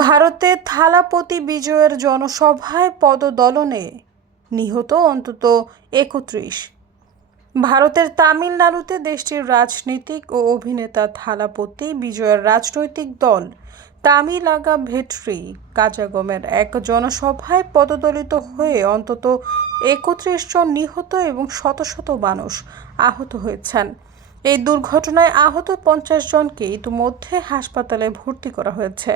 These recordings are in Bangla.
ভারতে থালাপতি বিজয়ের জনসভায় পদদলনে নিহত অন্তত একত্রিশ। ভারতের তামিলনাড়ুতে দেশটির রাজনীতিক ও অভিনেতা থালাপতি বিজয়ের রাজনৈতিক দল তামিলাগা ভেট্রি কাজাগমের এক জনসভায় পদদলিত হয়ে অন্তত একত্রিশ জন নিহত এবং শত শত মানুষ আহত হয়েছেন। এই দুর্ঘটনায় আহত পঞ্চাশ জনকে ইতিমধ্যে হাসপাতালে ভর্তি করা হয়েছে।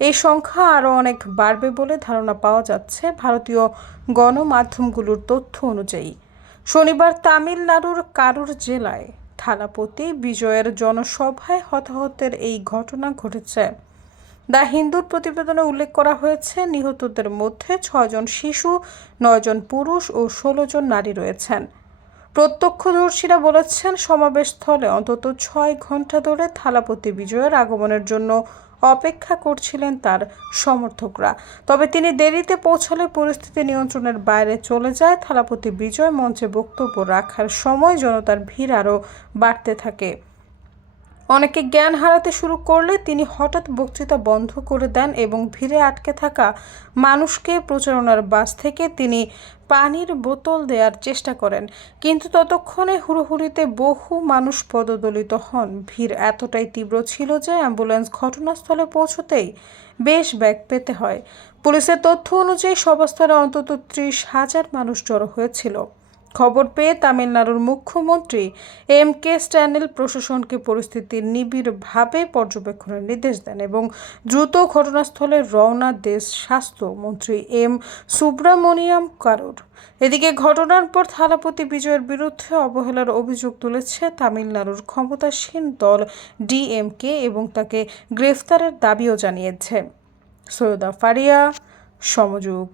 এই সংখ্যা আরও অনেক বাড়বে বলে ধারণা পাওয়া যাচ্ছে ভারতীয় গণমাধ্যমগুলোর তথ্য অনুযায়ী। শনিবার তামিলনাড়ুর কারুর জেলায় থালাপতি বিজয়ের জনসভায় হতাহতের এই ঘটনা ঘটেছে। দ্য হিন্দুর প্রতিবেদনে উল্লেখ করা হয়েছে, নিহতদের মধ্যে ছয়জন শিশু, নয়জন পুরুষ ও ষোলো জন নারী রয়েছেন। প্রত্যক্ষদর্শীরা বলেছেন সমাবেশস্থলে অন্তত ছয় ঘণ্টা ধরে থালাপতি বিজয়ের আগমনের জন্য অপেক্ষা করছিলেন তার সমর্থকরা। তবে তিনি দেরিতে পৌঁছালে পরিস্থিতি নিয়ন্ত্রণের বাইরে চলে যায়। থালাপতি বিজয় মঞ্চে বক্তব্য রাখার সময় জনতার ভিড় আরও বাড়তে থাকে। অনেকে জ্ঞান হারাতে শুরু করলে তিনি হঠাৎ বক্তৃতা বন্ধ করে দেন এবং ভিড়ে আটকে থাকা মানুষকে প্রচারণার বাস থেকে তিনি পানির বোতল দেওয়ার চেষ্টা করেন। কিন্তু ততক্ষণে হুড়োহুড়িতে বহু মানুষ পদদলিত হন। ভিড় এতটাই তীব্র ছিল যে অ্যাম্বুলেন্স ঘটনাস্থলে পৌঁছতেই বেশ ব্যাগ পেতে হয়। পুলিশের তথ্য অনুযায়ী সভাস্থলে অন্তত ত্রিশ হাজার মানুষ জড়ো হয়েছিল। খবর পেয়ে তামিলনাড়ুর মুখ্যমন্ত্রী এম কে স্ট্যানেল প্রশাসনকে পরিস্থিতি নিবিড়ভাবে পর্যবেক্ষণের নির্দেশ দেন এবং দ্রুত ঘটনাস্থলে রওনা দেশ স্বাস্থ্য মন্ত্রী এম সুব্রামণিয়াম কারোর। এদিকে ঘটনার পর থালাপতি বিজয়ের বিরুদ্ধে অবহেলার অভিযোগ তুলেছে তামিলনাড়ুর ক্ষমতাসীন দল ডিএমকে এবং তাকে গ্রেফতারের দাবিও জানিয়েছে। সৈয়দা ফারিয়া, সমযোগ।